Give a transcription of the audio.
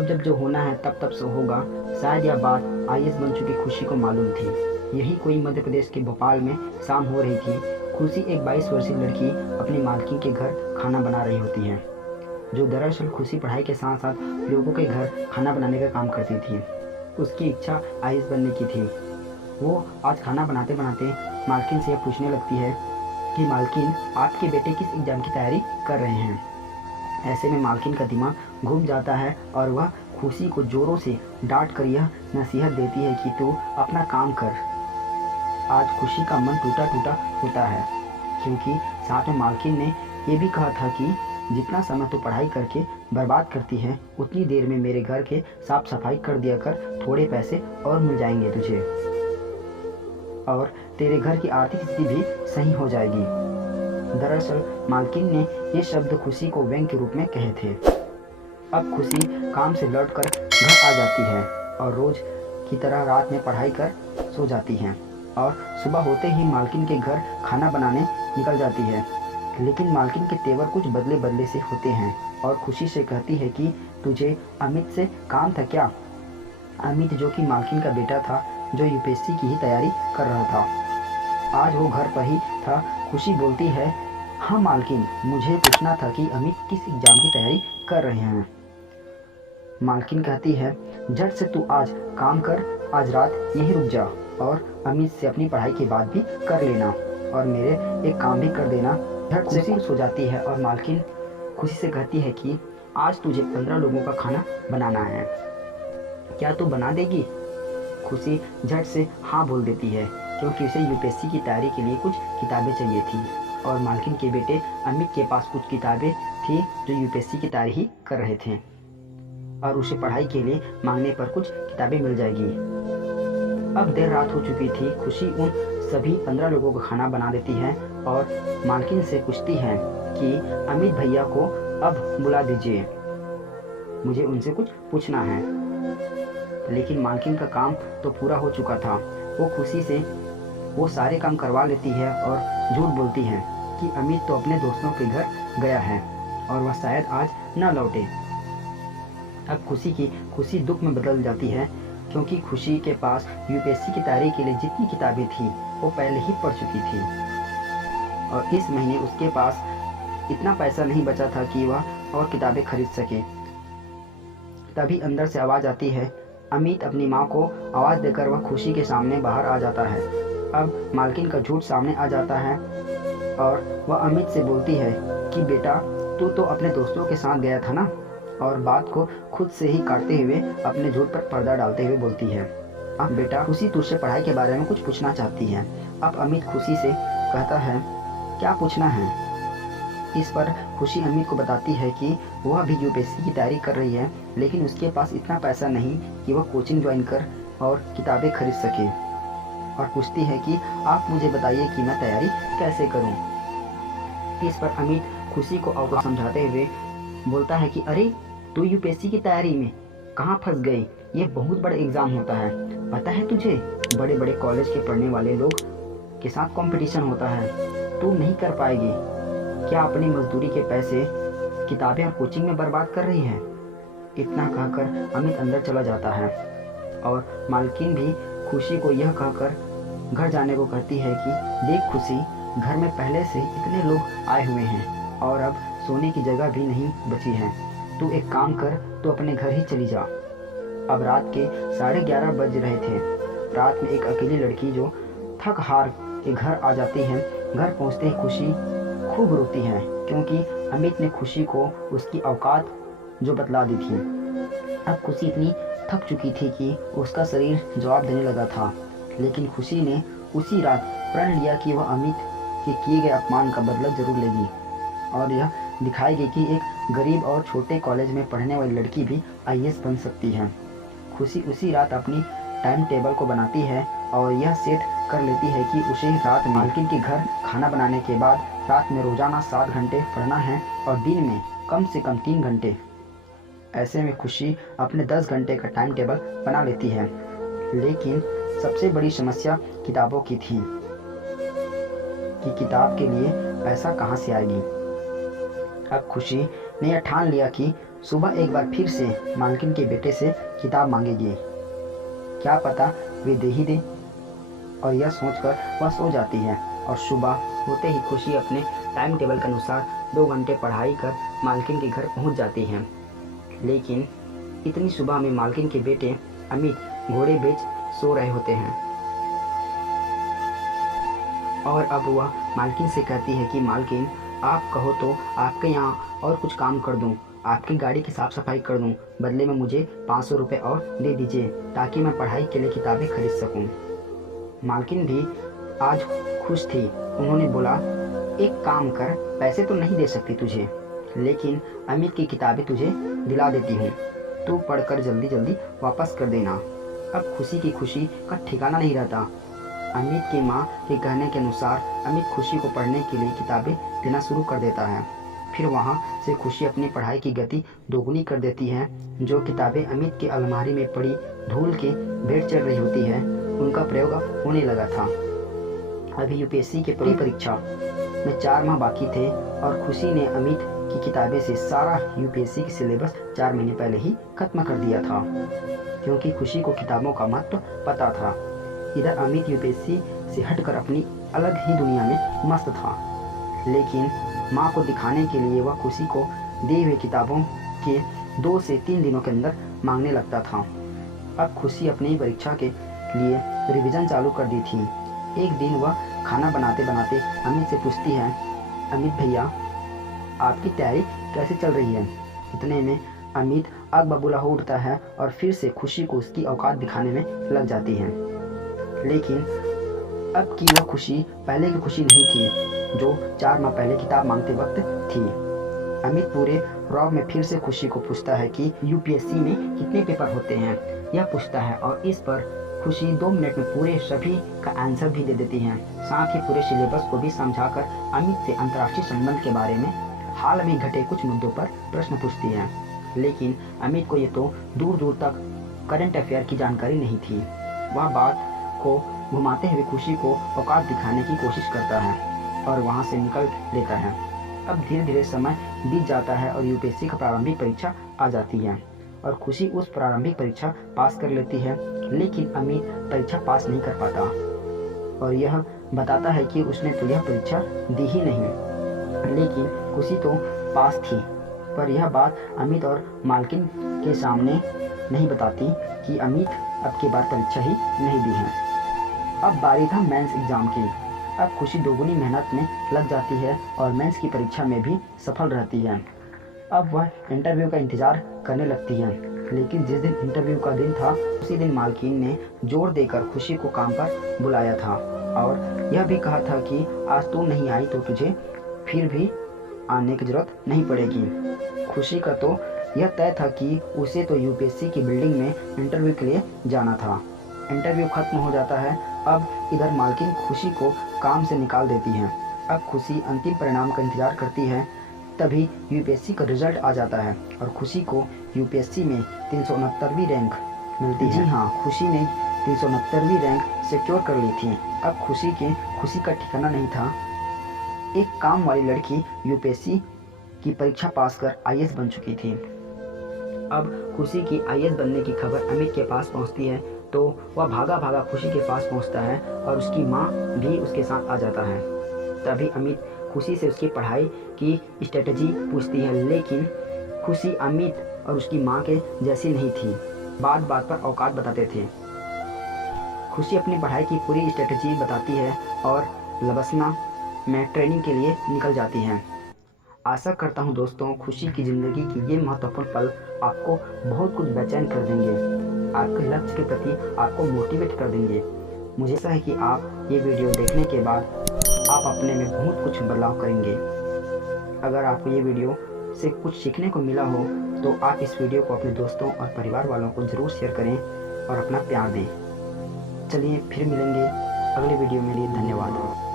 जब जब जो होना है तब तब सो होगा। शायद यह बात आईएएस बन चुकी खुशी को मालूम थी। यही कोई मध्य प्रदेश के भोपाल में शाम हो रही थी। खुशी एक 22 वर्षीय लड़की अपनी मालकिन के घर खाना बना रही होती है। जो दरअसल खुशी पढ़ाई के साथ साथ लोगों के घर खाना बनाने का काम करती थी। उसकी इच्छा आईएएस बनने की थी। वो आज खाना बनाते बनाते मालकिन से पूछने लगती है कि मालकिन, आपके बेटे किस एग्ज़ाम की तैयारी कर रहे हैं। ऐसे में मालकिन का दिमाग घूम जाता है और वह खुशी को ज़ोरों से डांट कर यह नसीहत देती है कि तू अपना काम कर। आज खुशी का मन टूटा टूटा होता है, क्योंकि साथ में मालकिन ने यह भी कहा था कि जितना समय तू पढ़ाई करके बर्बाद करती है, उतनी देर में मेरे घर के साफ सफाई कर दिया कर, थोड़े पैसे और मिल जाएंगे तुझे और तेरे घर की आर्थिक स्थिति भी सही हो जाएगी। दरअसल मालकिन ने ये शब्द खुशी को व्यंग के रूप में कहे थे। अब खुशी काम से लौटकर घर आ जाती है और रोज की तरह रात में पढ़ाई कर सो जाती है और सुबह होते ही मालकिन के घर खाना बनाने निकल जाती है। लेकिन मालकिन के तेवर कुछ बदले बदले से होते हैं और खुशी से कहती है कि तुझे अमित से काम था क्या। अमित जो कि मालकिन का बेटा था, जो यूपीएससी की ही तैयारी कर रहा था, आज वो घर पर ही था। खुशी बोलती है, हाँ मालकिन, मुझे पूछना था कि अमित किस एग्ज़ाम की तैयारी कर रहे हैं। मालकिन कहती है, झट से तू आज काम कर, आज रात यहीं रुक जा और अमित से अपनी पढ़ाई की बात भी कर लेना और मेरे एक काम भी कर देना। झट से खुश हो जाती है और मालकिन खुशी से कहती है कि आज तुझे 15 लोगों का खाना बनाना है, क्या तू बना देगी। खुशी झट से हाँ बोल देती है, क्योंकि उसे यूपीएससी की तैयारी के लिए कुछ किताबें चाहिए थी और मालकिन के बेटे अमित के पास कुछ किताबें थी जो यूपीएससी की तैयारी ही कर रहे थे और उसे पढ़ाई के लिए मांगने पर कुछ किताबें मिल जाएगी। अब देर रात हो चुकी थी। खुशी उन सभी 15 लोगों का खाना बना देती है और मालकिन से पूछती है कि अमित भैया को अब बुला दीजिए, मुझे उनसे कुछ पूछना है। लेकिन मालकिन का काम तो पूरा हो चुका था। वो खुशी से वो सारे काम करवा लेती है और झूठ बोलती है कि अमित तो अपने दोस्तों के घर गया है और वह शायद आज न लौटे। अब खुशी दुख में बदल जाती है, क्योंकि खुशी के पास यूपीएससी की तैयारी के लिए जितनी किताबें थी वो पहले ही पढ़ चुकी थी और इस महीने उसके पास इतना पैसा नहीं बचा था कि वह और किताबें खरीद सके। तभी अंदर से आवाज़ आती है। अमित अपनी माँ को आवाज़ देकर वह खुशी के सामने बाहर आ जाता है। अब मालकिन का झूठ सामने आ जाता है और वह अमित से बोलती है कि बेटा, तू तो अपने दोस्तों के साथ गया था ना, और बात को खुद से ही काटते हुए अपने झूठ पर पर्दा डालते हुए बोलती है, अब बेटा, खुशी तुझसे पढ़ाई के बारे में कुछ पूछना चाहती है। अब अमित खुशी से कहता है, क्या पूछना है। इस पर खुशी अमित को बताती है कि वह भी यूपीएससी की तैयारी कर रही है, लेकिन उसके पास इतना पैसा नहीं कि वह कोचिंग ज्वाइन कर और किताबें खरीद सके, और पूछती है कि आप मुझे बताइए कि मैं तैयारी कैसे करूं। इस पर अमित खुशी को और समझाते हुए बोलता है कि अरे, तू यूपीएससी की तैयारी में कहाँ फंस गई। ये बहुत बड़ा एग्ज़ाम होता है, पता है तुझे। बड़े बड़े कॉलेज के पढ़ने वाले लोग के साथ कंपटीशन होता है, तू नहीं कर पाएगी। क्या अपनी मजदूरी के पैसे किताबें और कोचिंग में बर्बाद कर रही है। इतना कहकर अमित अंदर चला जाता है और मालकिन भी खुशी को यह कहकर घर जाने को कहती है कि देख खुशी, घर में पहले से इतने लोग आए हुए हैं और अब सोने की जगह भी नहीं बची है। तू एक काम कर, तू अपने घर ही चली जा। अब रात के 11:30 बज रहे थे। रात में एक अकेली लड़की जो थक हार के घर आ जाती है। घर पहुंचते ही खुशी खूब रोती है, क्योंकि अमित ने खुशी को उसकी औकात जो बतला दी थी। अब खुशी इतनी थक चुकी थी कि उसका शरीर जवाब देने लगा था, लेकिन खुशी ने उसी रात प्रण लिया कि वह अमित के किए गए अपमान का बदला जरूर लेगी और यह दिखाएगी कि एक गरीब और छोटे कॉलेज में पढ़ने वाली लड़की भी आईएएस बन सकती है। खुशी उसी रात अपनी टाइम टेबल को बनाती है और यह सेट कर लेती है कि उसे रात में मालकिन के घर खाना बनाने के बाद रात में रोज़ाना 7 घंटे पढ़ना है और दिन में कम से कम 3 घंटे। ऐसे में खुशी अपने 10 घंटे का टाइम टेबल बना लेती है, लेकिन सबसे बड़ी समस्या किताबों की थी कि किताब के लिए पैसा कहाँ से आएगी। अब खुशी ने यह ठान लिया कि सुबह एक बार फिर से मालकिन के बेटे से किताब मांगेगी, क्या पता वे दे ही दे। और यह सोचकर वह सो जाती है और सुबह होते ही खुशी अपने टाइम टेबल के अनुसार 2 घंटे पढ़ाई कर मालकिन के घर पहुंच जाती है। लेकिन इतनी सुबह में मालकिन के बेटे अमित घोड़े बेच सो रहे होते हैं और अब वह मालकिन से कहती है कि मालकिन, आप कहो तो आपके यहाँ और कुछ काम कर दूँ, आपकी गाड़ी की साफ़ सफाई कर दूँ, बदले में मुझे 500 रुपये और दे दीजिए ताकि मैं पढ़ाई के लिए किताबें खरीद सकूँ। मालकिन भी आज खुश थी। उन्होंने बोला, एक काम कर, पैसे तो नहीं दे सकती तुझे, लेकिन अमित की किताबें तुझे दिला देती हूँ, तू पढ़कर जल्दी जल्दी वापस कर देना। अब खुशी की खुशी का ठिकाना नहीं रहता। अमित की माँ के कहने के अनुसार अमित खुशी को पढ़ने के लिए किताबें देना शुरू कर देता है। फिर वहाँ से खुशी अपनी पढ़ाई की गति दोगुनी कर देती है। जो किताबें अमित की अलमारी में पड़ी धूल के भेंट चढ़ रही होती है, उनका प्रयोग अब होने लगा था। अभी यूपीएससी के प्री परीक्षा में 4 माह बाकी थे और खुशी ने अमित की किताबें से सारा यूपीएससी की सिलेबस 4 महीने पहले ही खत्म कर दिया था, क्योंकि खुशी को किताबों का महत्व पता था। इधर अमित यूपीएससी से हटकर अपनी अलग ही दुनिया में मस्त था, लेकिन माँ को दिखाने के लिए वह खुशी को दी हुई किताबों के 2 से 3 दिनों के अंदर मांगने लगता था। अब खुशी अपनी परीक्षा के लिए रिवीजन चालू कर दी थी। एक दिन वह खाना बनाते बनाते अमित से पूछती है, अमित भैया, आपकी तैयारी कैसे चल रही है? इतने में अमित आग बबूला हो उठता है और फिर से खुशी को उसकी औकात दिखाने में लग जाती है। लेकिन अब की वह खुशी पहले की खुशी नहीं थी जो 4 माह पहले किताब मांगते वक्त थी। अमित पूरे रौब में फिर से खुशी को पूछता है कि यूपीएससी में कितने पेपर होते हैं। यह पूछता है और इस पर खुशी 2 मिनट में पूरे सभी का आंसर भी दे देती है। साथ ही पूरे सिलेबस को भी समझाकर अमित से अंतर्राष्ट्रीय संबंध के बारे में हाल में घटे कुछ मुद्दों पर प्रश्न पूछती है। लेकिन अमित को ये तो दूर दूर तक करंट अफेयर की जानकारी नहीं थी। वह बात को घुमाते हुए खुशी को औकात दिखाने की कोशिश करता है और वहाँ से निकल लेता है। अब धीरे धीरे समय बीत जाता है और यूपीएससी का प्रारंभिक परीक्षा आ जाती है और खुशी उस प्रारंभिक परीक्षा पास कर लेती है, लेकिन अमित परीक्षा पास नहीं कर पाता और यह बताता है कि उसने तो यह परीक्षा दी ही नहीं। लेकिन खुशी तो पास थी, पर यह बात अमित और मालकिन के सामने नहीं बताती कि अमित अब की बार परीक्षा ही नहीं दी है। अब बारी था मेंस एग्ज़ाम की। अब खुशी दोगुनी मेहनत में लग जाती है और मेंस की परीक्षा में भी सफल रहती है। अब वह इंटरव्यू का इंतज़ार करने लगती है, लेकिन जिस दिन इंटरव्यू का दिन था उसी दिन मालकिन ने जोर देकर खुशी को काम पर बुलाया था और यह भी कहा था कि आज तू नहीं आई तो तुझे फिर भी आने की ज़रूरत नहीं पड़ेगी। खुशी का तो यह तय था कि उसे तो यूपीएससी की बिल्डिंग में इंटरव्यू के लिए जाना था। इंटरव्यू खत्म हो जाता है। अब इधर मालकिन खुशी को काम से निकाल देती है। अब खुशी अंतिम परिणाम का इंतज़ार करती है। तभी यूपीएससी का रिजल्ट आ जाता है और खुशी को यूपीएससी में 369वीं रैंक मिलती है। जी हाँ, खुशी ने 369वीं रैंक सिक्योर कर ली थी। अब खुशी का ठिकाना नहीं था। एक काम वाली लड़की यूपीएससी की परीक्षा पास कर आईएएस बन चुकी थी। अब खुशी की आईएएस बनने की खबर अमित के पास पहुंचती है तो वह भागा भागा खुशी के पास पहुंचता है और उसकी माँ भी उसके साथ आ जाता है। तभी अमित खुशी से उसकी पढ़ाई की स्ट्रेटजी पूछती है, लेकिन खुशी अमित और उसकी माँ के जैसी नहीं थी। बात बात पर औकात बताते थे। खुशी अपनी पढ़ाई की पूरी स्ट्रेटजी बताती है और लबसना में ट्रेनिंग के लिए निकल जाती हैं। आशा करता हूँ दोस्तों, खुशी की ज़िंदगी की ये महत्वपूर्ण पल आपको बहुत कुछ बेचैन कर देंगे, आपके लक्ष्य के प्रति आपको मोटिवेट कर देंगे। मुझे ऐसा है कि आप ये वीडियो देखने के बाद आप अपने में बहुत कुछ बदलाव करेंगे। अगर आपको ये वीडियो से कुछ सीखने को मिला हो तो आप इस वीडियो को अपने दोस्तों और परिवार वालों को ज़रूर शेयर करें और अपना प्यार दें। चलिए फिर मिलेंगे अगले वीडियो में। लिए धन्यवाद।